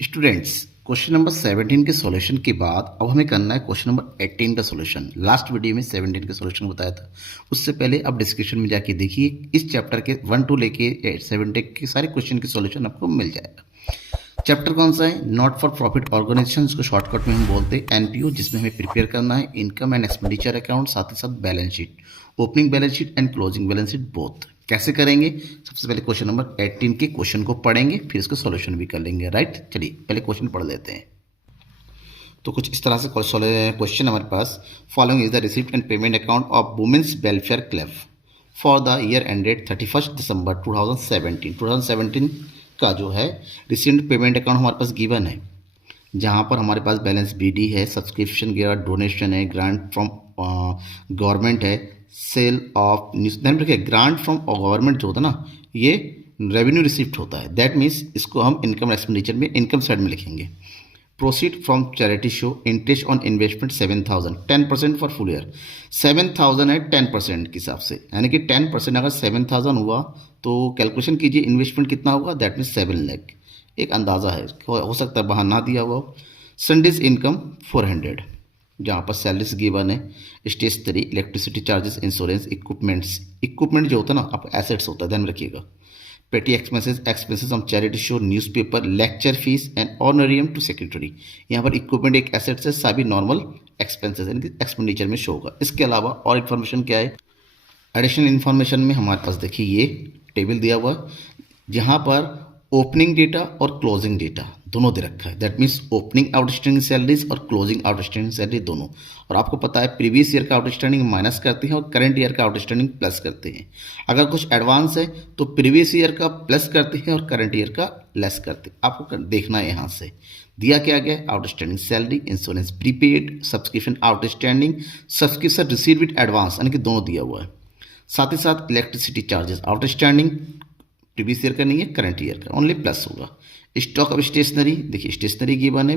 Students, question number 17 के solution के बाद अब हमें करना है क्वेश्चन नंबर 18 का सॉल्यूशन। लास्ट वीडियो में 17 के सॉल्यूशन बताया था, उससे पहले अब डिस्क्रिप्शन में जाके देखिए। इस चैप्टर के 1 टू लेके 17 के सारे क्वेश्चन के सॉल्यूशन आपको मिल जाएगा। चैप्टर कौन सा है? नॉट फॉर प्रॉफिट ऑर्गेनाइजेशन, इसको शॉर्टकट में हम बोलते हैं एनपीओ, जिसमें हमें प्रिपेयर करना है इनकम एंड एक्सपेंडिचर अकाउंट, साथ ही साथ balance sheet, opening balance sheet and closing balance sheet both. कैसे करेंगे? सबसे पहले क्वेश्चन नंबर 18 के क्वेश्चन को पढ़ेंगे, फिर इसको सॉल्यूशन भी कर लेंगे। राइट, चलिए पहले क्वेश्चन पढ़ लेते हैं। तो कुछ इस तरह से क्वेश्चन हमारे पास, following is the receipt and payment account of women's welfare club for the year ended 31 December 2017 का जो है रिसिप्ट पेमेंट अकाउंट हमारे पास गिवन है, जहाँ पर हमारे पास बैलेंस बीडी है, सब्सक्रिप्शन गियर, डोनेशन है, ग्रांट फ्रॉम गवर्नमेंट है, सेल ऑफ न्यूज। ध्यान रखिए, ग्रांट फ्रॉम गवर्नमेंट जो होता है ना, ये रेवेन्यू रिसिप्ट होता है। दैट मीन्स इसको हम इनकम एक्सपेंडिचर में इनकम साइड में लिखेंगे। Proceed from charity show, interest on investment 7,000, 10% for full year. 7,000 है 10% के हिसाब से, यानी कि 10% अगर 7,000 हुआ तो कैलकुलेशन कीजिए इन्वेस्टमेंट कितना होगा। That means 7 lakh. एक अंदाज़ा है, हो सकता है बाहर ना दिया हुआ हो। संडेज इनकम 400, जहाँ पर सैलरीज गिवन है, stationery, electricity charges, insurance, equipment जो होता है ना, आप एसेट्स होता है, ध्यान रखिएगा। Petty expenses on charity show, newspaper, lecture fees and honorarium to secretary. यहाँ पर इक्विपमेंट एक एसेट्स है, सभी नॉर्मल एक्सपेंसेस यानी कि एक्सपेंडिचर में शो होगा। इसके अलावा और इन्फॉर्मेशन क्या है? एडिशनल इन्फॉर्मेशन में हमारे पास देखिए ये टेबल दिया हुआ है, जहाँ पर ओपनिंग डेटा और क्लोजिंग डेटा दोनों दे रखा है। That means opening outstanding salaries और क्लोजिंग आउटस्टैंडिंग सैलरी दोनों। और आपको पता है प्रीवियस ईयर का आउटस्टैंडिंग माइनस करते हैं और करंट ईयर का आउटस्टैंडिंग प्लस करते हैं। अगर कुछ एडवांस है तो प्रीवियस ईयर का प्लस करते हैं और करंट ईयर का लेस करते हैं। आपको देखना है यहाँ से दिया क्या गया, outstanding salary, insurance prepaid, subscription outstanding, subscription receive with advance, यानी कि दोनों दिया हुआ है। साथ ही साथ electricity charges outstanding, previous year का नहीं है, करंट ईयर का, ओनली प्लस होगा। स्टॉक ऑफ स्टेशनरी, देखिए स्टेशनरी गिवन है,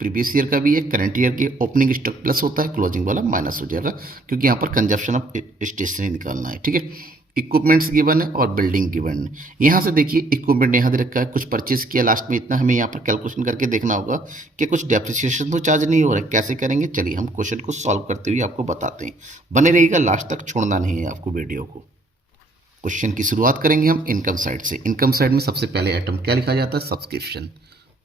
प्रीवियस ईयर का भी है, करंट ईयर के ओपनिंग स्टॉक प्लस होता है, क्लोजिंग वाला माइनस हो जाएगा, क्योंकि यहाँ पर कंजप्शन ऑफ स्टेशनरी निकालना है। ठीक है, इक्विपमेंट्स गिवन है और बिल्डिंग गिवन है। यहाँ से देखिए इक्विपमेंट यहाँ दे रखा है, कुछ परचेज किया लास्ट में इतना, हमें यहाँ पर कैलकुलेशन करके देखना होगा कि कुछ डेप्रिसिएशन तो चार्ज नहीं हो रहा है। कैसे करेंगे? चलिए हम क्वेश्चन को सॉल्व करते हुए आपको बताते हैं। बने रहिएगा, लास्ट तक छोड़ना नहीं है आपको वीडियो को। क्वेश्चन की शुरुआत करेंगे हम इनकम साइड से। इनकम साइड में सबसे पहले आइटम क्या लिखा जाता है? सब्सक्रिप्शन।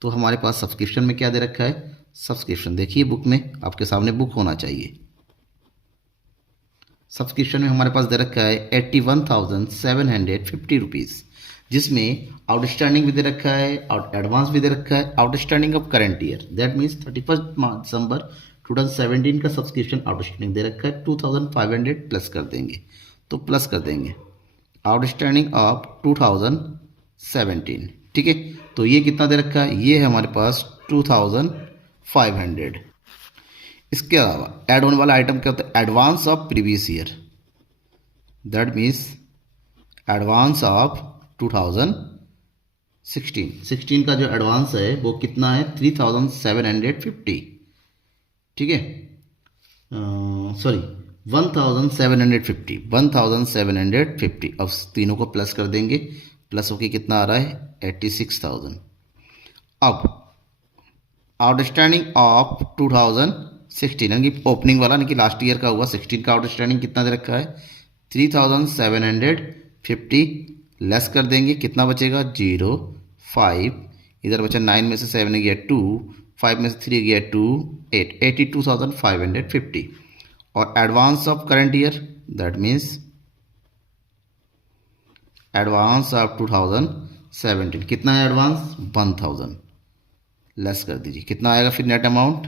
तो हमारे पास सब्सक्रिप्शन में क्या दे रखा है? सब्सक्रिप्शन देखिए बुक में, आपके सामने बुक होना चाहिए। सब्सक्रिप्शन में हमारे पास दे रखा है 81,750 रुपीज़, जिसमें आउटस्टैंडिंग भी दे रखा है और एडवांस भी दे रखा है। Outstanding of current year, that means 31 December 2017 का सब्सक्रिप्शन आउटस्टैंडिंग दे रखा है 2,500 प्लस कर देंगे, तो प्लस कर देंगे आउटस्टैंडिंग ऑफ 2017। ठीक है, तो ये कितना दे रखा है? ये है हमारे पास 2,500। इसके अलावा ऐड ऑन वाला आइटम क्या होता है? Advance of previous year, that means advance of 2016 का जो एडवांस है वो कितना है? 3,750। ठीक है, सॉरी 1,750। अब तीनों को प्लस कर देंगे, प्लस होके कितना आ रहा है? 86,000। अब आउटस्टैंडिंग ऑफ 2016 यानी कि ओपनिंग वाला, यानी कि लास्ट ईयर का हुआ 16 का आउटस्टैंडिंग कितना दे रखा है? 3,750 लेस कर देंगे, कितना बचेगा? 0, 5, इधर बचा 9 में से 7 गया 2, 5 में से 3 गया 2, 8, 82,550। और advance of current year, that means advance of 2017 कितना है? एडवांस 1,000 लेस कर दीजिए, कितना आएगा फिर नेट अमाउंट?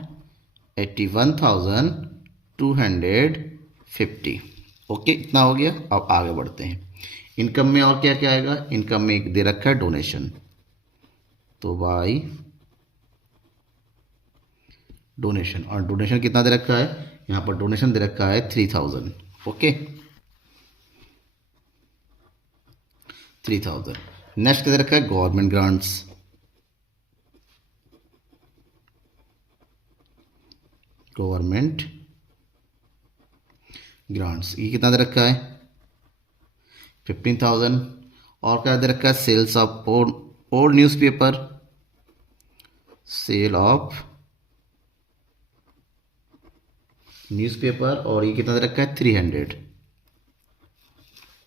81,250। ओके, इतना हो गया। अब आगे बढ़ते हैं। इनकम में और क्या क्या आएगा? इनकम में एक दे रखा है डोनेशन, तो भाई डोनेशन, और डोनेशन कितना दे रखा है? यहाँ पर डोनेशन दे रखा है 3,000। ओके, 3,000। नेक्स्ट दे रखा है गवर्नमेंट ग्रांट्स, गवर्नमेंट ग्रांट्स, ये कितना दे रखा है? 15,000। और क्या दे रखा है? Sales of old newspaper, sale of newspaper, और ये कितना दे रखा है 300,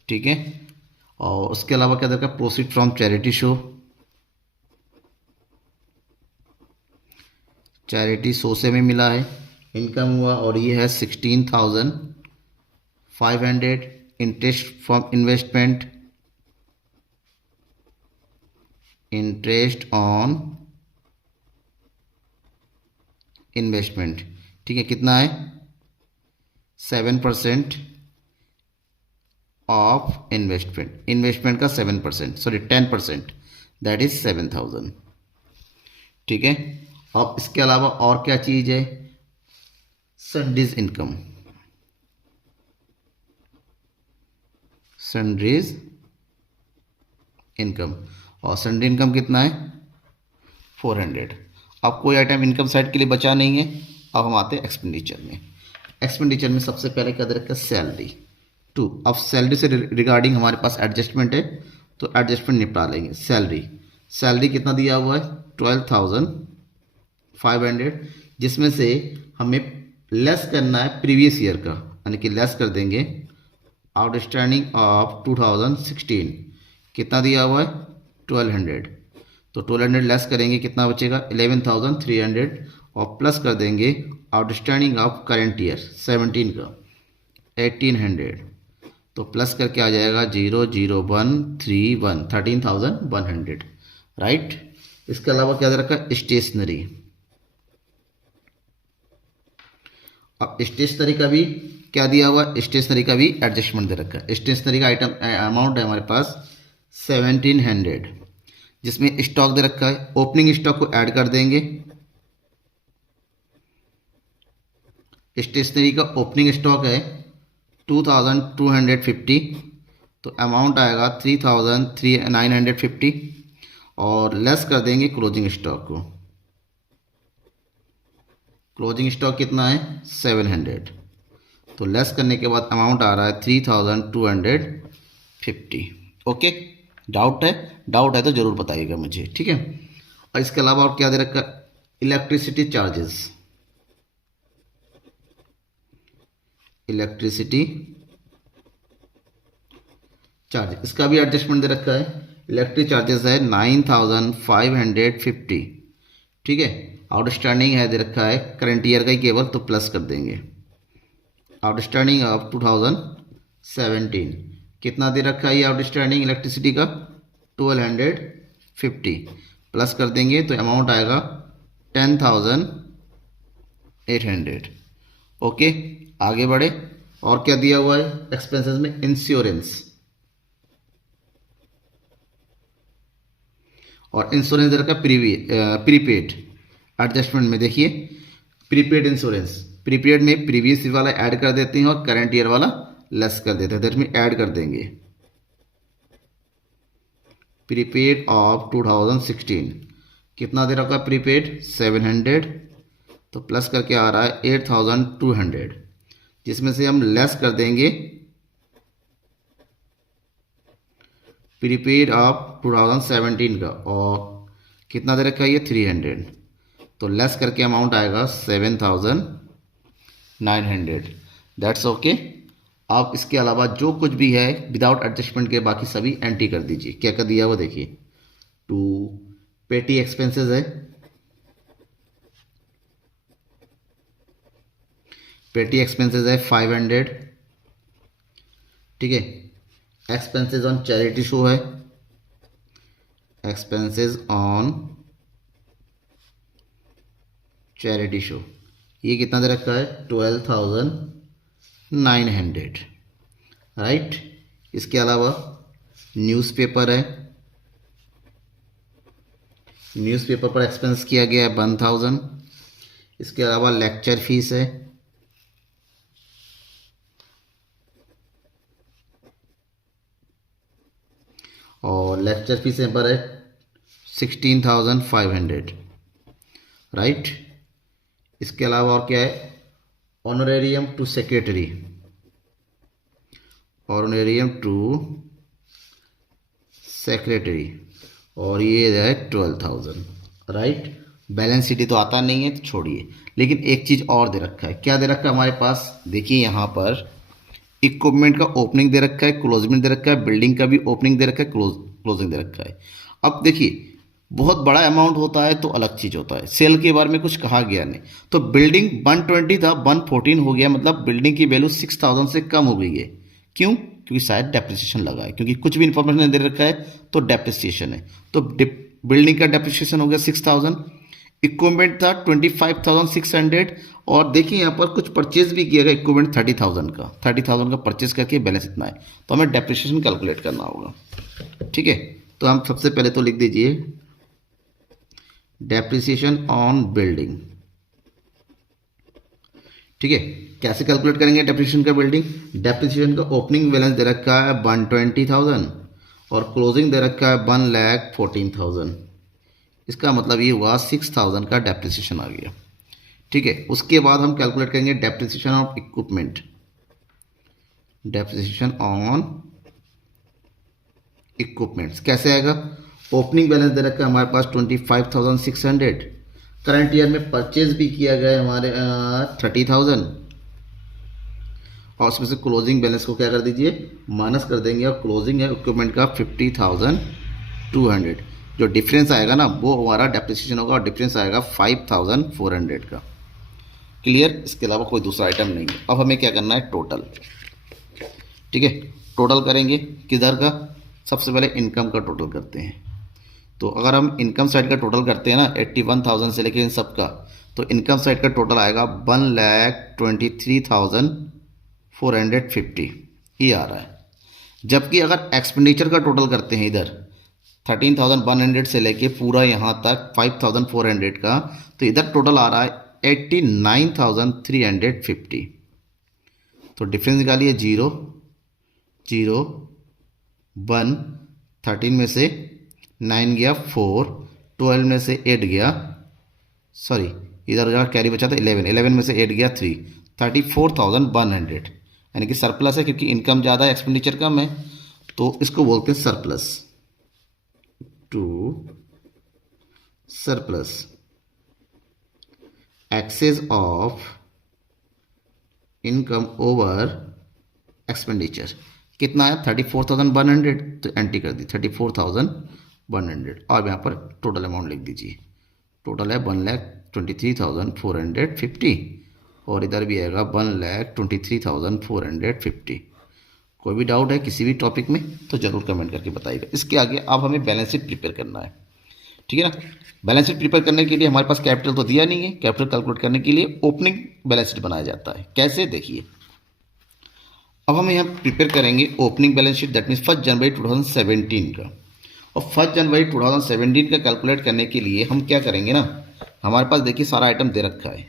ठीक है। और उसके अलावा क्या दे रखा है, proceed from charity show, charity show से में मिला है, इनकम हुआ, और ये है 16,500। Interest from investment, interest on investment, ठीक है, कितना है 7% ऑफ इन्वेस्टमेंट, इन्वेस्टमेंट का 7%, सॉरी 10%, दैट इज 7,000, ठीक है। अब इसके अलावा और क्या चीज़ है, सनडीज इनकम, सनडीज इनकम, और सनडे इनकम कितना है 400। अब कोई आइटम इनकम साइड के लिए बचा नहीं है। अब हम आते हैं एक्सपेंडिचर में। एक्सपेंडिचर में सबसे पहले क्या दे रखा है, सैलरी 2। अब सैलरी से रिगार्डिंग हमारे पास एडजस्टमेंट है, तो एडजस्टमेंट निपटा लेंगे। सैलरी, सैलरी कितना दिया हुआ है 12,500, जिसमें से हमें लेस करना है प्रीवियस ईयर का, यानी कि लेस कर देंगे आउटस्टैंडिंग ऑफ 2016, कितना दिया हुआ है 1200, तो 1200 लेस करेंगे, कितना बचेगा 11,300, और प्लस कर देंगे आउटस्टैंडिंग ऑफ करेंट ईयर 17 का 1800, तो प्लस करके आ जाएगा 00131 13,100, राइट। इसके अलावा क्या दे रखा है, स्टेशनरी। अब स्टेशनरी का भी क्या दिया हुआ, स्टेशनरी का भी एडजस्टमेंट दे रखा है। स्टेशनरी का आइटम अमाउंट है हमारे पास 1700, जिसमें स्टॉक दे रखा है, ओपनिंग स्टॉक को ऐड कर देंगे। स्टेशनरी का ओपनिंग स्टॉक है 2250, तो अमाउंट आएगा 3,950, और लेस कर देंगे क्लोजिंग स्टॉक को। क्लोजिंग स्टॉक कितना है 700, तो लेस करने के बाद अमाउंट आ रहा है 3,250। ओके, डाउट है, डाउट है तो ज़रूर बताइएगा मुझे, ठीक है। और इसके अलावा और क्या दे रखा, इलेक्ट्रिसिटी चार्जेस, इलेक्ट्रिसिटी चार्ज, इसका भी एडजस्टमेंट दे रखा है। इलेक्ट्रिक चार्जेस है 9,550, ठीक है। आउटस्टैंडिंग है दे रखा है करंट ईयर का ही केवल, तो प्लस कर देंगे आउटस्टैंडिंग ऑफ 2017, कितना दे रखा है ये आउटस्टैंडिंग इलेक्ट्रिसिटी का 1250, प्लस कर देंगे तो अमाउंट आएगा 10,800। ओके, आगे बढ़े। और क्या दिया हुआ है एक्सपेंसेस में, इंश्योरेंस, और इंश्योरेंस दे रखा प्रीपेड। एडजस्टमेंट में देखिए, प्रीपेड इंश्योरेंस, प्रीपेड में प्रीवियस ईयर वाला ऐड कर देते हैं और करंट ईयर वाला लेस कर देते हैं, दैट में ऐड कर देंगे प्रीपेड ऑफ 2016, कितना दे रखा है प्रीपेड 700, तो प्लस करके आ रहा है 8,200, जिसमें से हम लेस कर देंगे प्रीपेड ऑफ 2017 का, और कितना दे रखा है ये 300, तो लेस करके अमाउंट आएगा 7,900, दैट्स ओके। आप इसके अलावा जो कुछ भी है विदाउट एडजस्टमेंट के बाकी सभी एंट्री कर दीजिए। क्या क्या दिया हुआ देखिए, टू पेटी एक्सपेंसेस है, पेटी एक्सपेंसेस है 500, ठीक है। एक्सपेंसेस ऑन चैरिटी शो है, एक्सपेंसेस ऑन चैरिटी शो, ये कितना दे रखा है 12,900, राइट। इसके अलावा न्यूज़पेपर है, न्यूज़पेपर पर एक्सपेंस किया गया है 1,000। इसके अलावा लेक्चर फीस है, और लेक्चर फीस पर है 16,500, राइट। इसके अलावा और क्या है, honorarium to secretary, honorarium to secretary, और ये है 12,000, राइट। बैलेंस शीट तो आता नहीं है तो छोड़िए, लेकिन एक चीज़ और दे रखा है। क्या दे रखा है हमारे पास, देखिए यहाँ पर इक्विपमेंट का ओपनिंग दे रखा है, क्लोजिंग दे रखा है, बिल्डिंग का भी ओपनिंग दे रखा है, क्लोजिंग दे रखा है। अब देखिए बहुत बड़ा अमाउंट होता है तो अलग चीज़ होता है, सेल के बारे में कुछ कहा गया नहीं। तो बिल्डिंग 120 था, 114 हो गया, मतलब बिल्डिंग की वैल्यू 6000 से कम हो गई है। क्यों? क्योंकि शायद डेप्रिसिएशन लगा है, क्योंकि कुछ भी इंफॉर्मेशन नहीं दे रखा है तो डेप्रिसिएशन है। तो बिल्डिंग का डेप्रिसिएशन हो गया 6000, इक्विपमेंट था 25,600, और देखिए यहाँ पर कुछ परचेज भी किया गया इक्विपमेंट 30,000 का परचेज करके बैलेंस इतना है। तो हमें डेप्रिसिएशन कैलकुलेट करना होगा, ठीक है। तो हम सबसे पहले तो लिख दीजिए डेप्रिसिएशन ऑन बिल्डिंग, ठीक है। कैसे कैलकुलेट करेंगे डेप्रिसिएशन का बिल्डिंग? डेप्रिसिएशन का ओपनिंग बैलेंस दे रखा है 120,000 और क्लोजिंग दे रखा है 1,14,000। इसका मतलब ये हुआ 6,000 का डेप्रिसिएशन आ गया, ठीक है। उसके बाद हम कैलकुलेट करेंगे depreciation of equipment, depreciation on equipments कैसे आएगा? ओपनिंग बैलेंस दे रखा है हमारे पास 25,600, करंट ईयर में परचेज भी किया गया है हमारे 30,000, और उसमें से क्लोजिंग बैलेंस को क्या कर दीजिए, माइनस कर देंगे, और क्लोजिंग है इक्विपमेंट का 50,200। जो डिफरेंस आएगा ना वो हमारा डेप्रिसिएशन होगा, और डिफरेंस आएगा 5,400 का। क्लियर? इसके अलावा कोई दूसरा आइटम नहीं है। अब हमें क्या करना है, टोटल, ठीक है। टोटल करेंगे किधर का? सबसे पहले इनकम का टोटल करते हैं। तो अगर हम इनकम साइड का टोटल करते हैं ना 81,000 से लेके इन सब का, तो इनकम साइड का टोटल आएगा 1,23,450, ये आ रहा है। जबकि अगर एक्सपेंडिचर का टोटल करते हैं इधर 13,100 से लेके पूरा यहाँ तक 5,400 का, तो इधर टोटल आ रहा है 89,350। तो डिफरेंस निकालिए, 0 0 1, 13 में से 9 गया 4, 12 में से 8 गया, सॉरी इधर जगह कैरी बचा था 11, 11 में से 8 गया 3, 34,100, यानी कि सरप्लस है, क्योंकि इनकम ज़्यादा है एक्सपेंडिचर कम है, तो इसको बोलते हैं surplus. To surplus excess of income over expenditure कितना है 34,100, तो एंट्री कर दी 34,100, और यहाँ पर टोटल अमाउंट लिख दीजिए। टोटल है 1,23,450, और इधर भी आएगा 1,23,450। कोई भी डाउट है किसी भी टॉपिक में तो ज़रूर कमेंट करके बताइएगा। इसके आगे अब हमें बैलेंस शीट प्रिपेयर करना है, ठीक है ना। बैलेंस शीट प्रिपेयर करने के लिए हमारे पास कैपिटल तो दिया नहीं है, कैपिटल कैलकुलेट करने के लिए ओपनिंग बैलेंस शीट बनाया जाता है। कैसे, देखिए। अब हम यहाँ प्रिपेयर करेंगे opening balance sheet, that means 1 जनवरी 2017 का। और 1 जनवरी 2017 का कैलकुलेट करने के लिए हम क्या करेंगे ना, हमारे पास देखिए सारा आइटम दे रखा है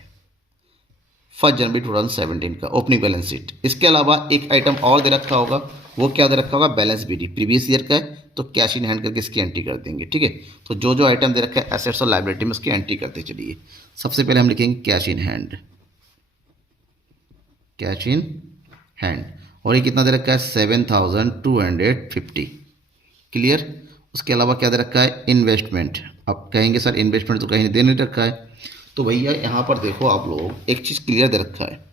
1 जनवरी 2017 का ओपनिंग बैलेंस शीट। इसके अलावा एक आइटम और दे रखा होगा, वो क्या दे रखा होगा, बैलेंस बीडी, प्रीवियस ईयर का है, तो कैश इन हैंड करके इसकी एंट्री कर देंगे, ठीक है। तो जो जो आइटम दे रखा है एसेट्स और लायबिलिटी में उसकी एंट्री करते चलिए। सबसे पहले हम लिखेंगे cash in hand, cash in hand, और ये कितना दे रखा है 7,250। क्लियर? उसके अलावा क्या दे रखा है, इन्वेस्टमेंट। अब कहेंगे सर इन्वेस्टमेंट तो कहीं दे नहीं रखा है, तो भैया यहाँ पर देखो आप लोग एक चीज़ क्लियर दे रखा है,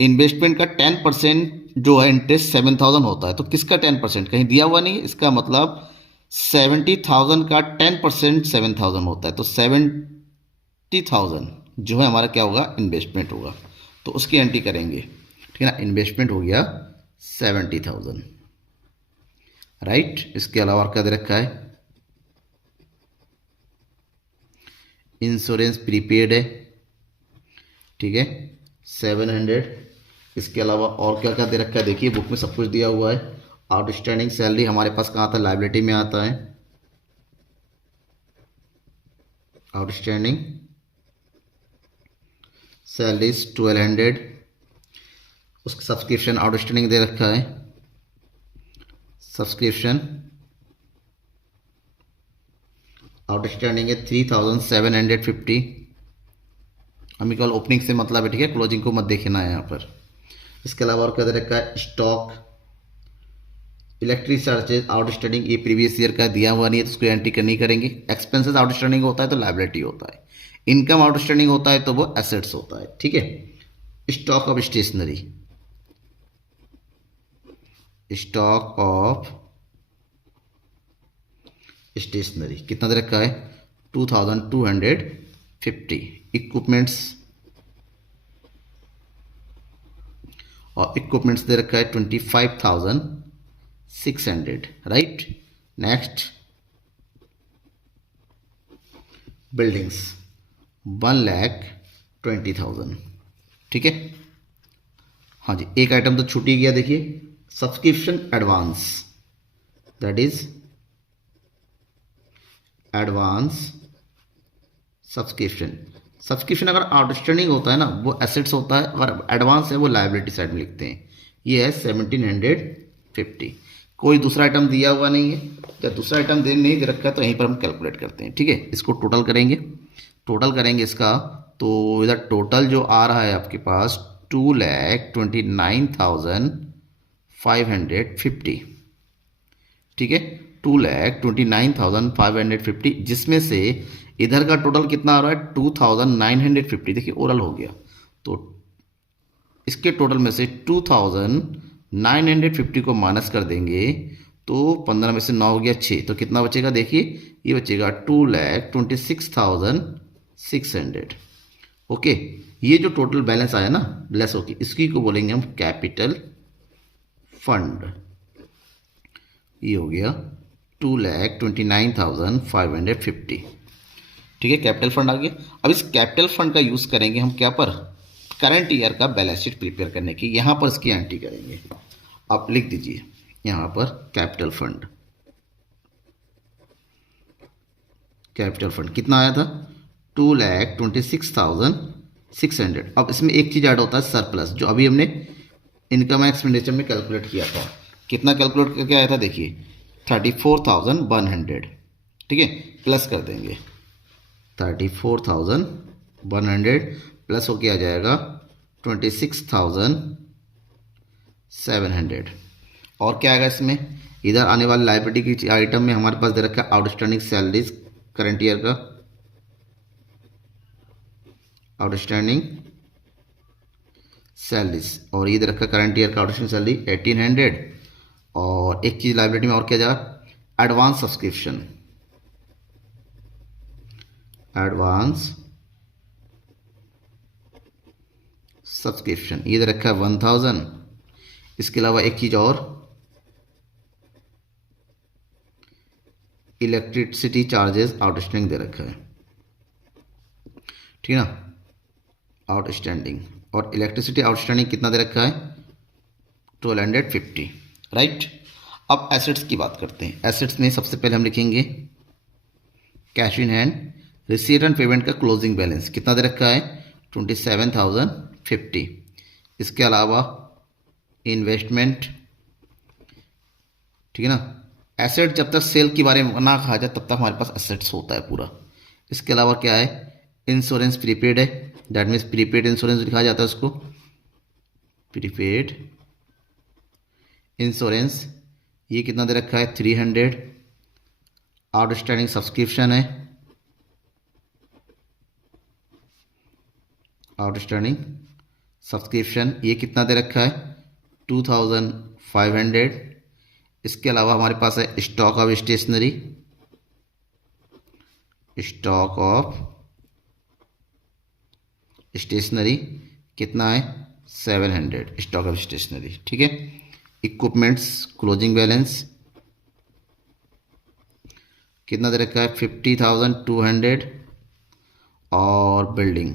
इन्वेस्टमेंट का 10% जो है इंटरेस्ट 7,000 होता है, तो किसका 10% कहीं दिया हुआ नहीं है। इसका मतलब 70,000 का 10% 7,000 होता है, तो 70,000 जो है हमारा क्या होगा, इन्वेस्टमेंट होगा, तो उसकी एंट्री करेंगे, ठीक है ना। इन्वेस्टमेंट हो गया 70,000, राइट। इसके अलावा क्या दे रखा है, इंश्योरेंस प्रीपेड है, ठीक है 700। इसके अलावा और क्या क्या दे रखा है, देखिए बुक में सब कुछ दिया हुआ है। आउटस्टैंडिंग सैलरी हमारे पास कहाँ आता है, लाइबिलिटी में आता है। आउटस्टैंडिंग सैलरीज 1200, उसका सब्सक्रिप्शन आउटस्टैंडिंग दे रखा है, सब्सक्रिप्शन आउटस्टैंडिंग है 3,750। हमें केवल ओपनिंग से मतलब है, ठीक है, क्लोजिंग को मत देखना है यहाँ पर। इसके अलावा और क्या दे रखा है, स्टॉक इलेक्ट्रिक चार्जेस आउटस्टैंडिंग, ये प्रीवियस ईयर का दिया हुआ नहीं है तो उसको एंट्री करनी करेंगे। एक्सपेंसेस आउटस्टैंडिंग होता है तो लायबिलिटी होता है। इनकम आउटस्टैंडिंग होता है तो वो एसेट्स होता है। ठीक है। Stock of stationery, stock of stationery कितना दे रखा है 2250। इक्विपमेंट्स, और इक्विपमेंट्स दे रखा है 25,600। राइट। Next buildings 1,20,000। ठीक है। हाँ जी, एक आइटम तो छूट ही गया, देखिए subscription advance, that is advance subscription. Subscription अगर आउटस्टैंडिंग होता है ना वो एसेट्स होता है, अगर एडवांस है वो लायबिलिटी साइड में लिखते हैं। ये है 1750। कोई दूसरा आइटम दिया हुआ नहीं है, या दूसरा आइटम नहीं दे रखा है तो यहीं पर हम कैलकुलेट करते हैं। ठीक है। इसको टोटल करेंगे, टोटल करेंगे इसका, तो इधर टोटल जो आ रहा है आपके पास 2,29,550। ठीक है, 2,29,550, जिसमें से इधर का टोटल कितना आ रहा है 2,950। देखिए ओरल हो गया, तो इसके टोटल में से 2,950 को माइनस कर देंगे तो 15 में से 9 हो गया 6, तो कितना बचेगा देखिए, ये बचेगा 2,26,600। ओके, ये जो टोटल बैलेंस आया ना लेस होके, इसकी को बोलेंगे हम कैपिटल फंड। ये हो गया 2,29,550। ठीक है, कैपिटल फंड आ गया। अब इस कैपिटल फंड का यूज़ करेंगे हम क्या पर, करंट ईयर का बैलेंस शीट प्रिपेयर करने की। यहाँ पर इसकी एंट्री करेंगे। आप लिख दीजिए यहाँ पर कैपिटल फंड। कैपिटल फंड कितना आया था 2,26,600। अब इसमें एक चीज़ ऐड होता है सरप्लस, जो अभी हमने इनकम एक्सपेंडिचर में कैलकुलेट किया था। कितना कैलकुलेट करके आया था देखिए 34,100। ठीक है, प्लस कर देंगे 34,100 प्लस हो के आ जाएगा 26,700। और क्या आएगा इसमें, इधर आने वाली लायबिलिटी की आइटम में हमारे पास दे रखा है आउटस्टैंडिंग सैलरीज करंट ईयर का, आउटस्टैंडिंग सैलरीज, और ये दे रखा है करंट ईयर का आउटस्टैंडिंग सैलरी 1,800। और एक चीज़ लायबिलिटी में और क्या जाएगा, एडवांस सब्सक्रिप्शन, एडवांस सब्सक्रिप्शन ये दे रखा है 1,000। इसके अलावा एक चीज़ और, इलेक्ट्रिसिटी चार्जेस आउटस्टैंडिंग दे रखा है। ठीक है ना, आउटस्टैंडिंग, और इलेक्ट्रिसिटी आउटस्टैंडिंग कितना दे रखा है 1,250। राइट। अब एसेट्स की बात करते हैं। एसेट्स में सबसे पहले हम लिखेंगे cash in hand, receipt and payment का क्लोजिंग बैलेंस कितना दे रखा है 27,050। इसके अलावा इन्वेस्टमेंट, ठीक है ना, एसेट जब तक सेल के बारे में ना कहा जाए तब तक हमारे पास एसेट्स होता है पूरा। इसके अलावा क्या है, इंश्योरेंस प्रीपेड है, दैट मीन्स प्रीपेड इंश्योरेंस लिखा जाता है उसको, प्रीपेड इंश्योरेंस, ये कितना दे रखा है 300। आउटस्टैंडिंग सब्सक्रिप्शन है, आउटस्टैंडिंग सब्सक्रिप्शन ये कितना दे रखा है 2,500। इसके अलावा हमारे पास है stock of stationery, stock of stationery कितना है 700, स्टॉक ऑफ स्टेशनरी। ठीक है। इक्विपमेंट्स क्लोजिंग बैलेंस कितना दे रखा है 50,200। और बिल्डिंग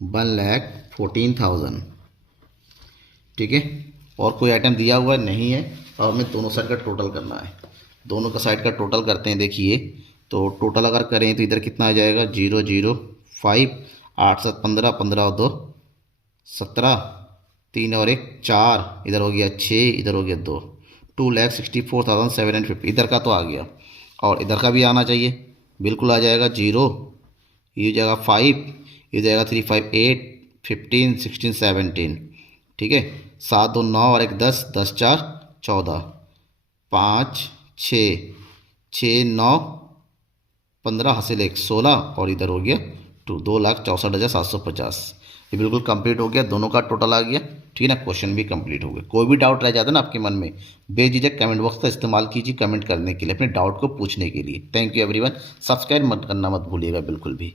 1,14,000। ठीक है, और कोई आइटम दिया हुआ नहीं है, और हमें दोनों साइड का टोटल करना है। दोनों का साइड का टोटल करते हैं। देखिए तो टोटल अगर करें तो इधर कितना आ जाएगा 005, 8 7 15, 15 और 2 17, 3 और 1 4, इधर हो गया 6, इधर हो गया 2, 2,64,750। इधर का तो आ गया, और इधर का भी आना चाहिए, बिल्कुल आ जाएगा 0, ये जाएगा 5, ये जाएगा 3 5 8 15 16 17। ठीक है, 7 2 9 और एक 10, 10 4 14, 5 6 6 9 15 हासिल 1 16 और इधर हो गया 2,64,750। ये बिल्कुल कंप्लीट हो गया, दोनों का टोटल आ गया। ठीक है ना, क्वेश्चन भी कंप्लीट हो गया। कोई भी डाउट रह जाता है ना आपके मन में, बेझिझक कमेंट बॉक्स का इस्तेमाल कीजिए कमेंट करने के लिए, अपने डाउट को पूछने के लिए। Thank you everyone. सब्सक्राइब मत करना मत भूलिएगा बिल्कुल भी।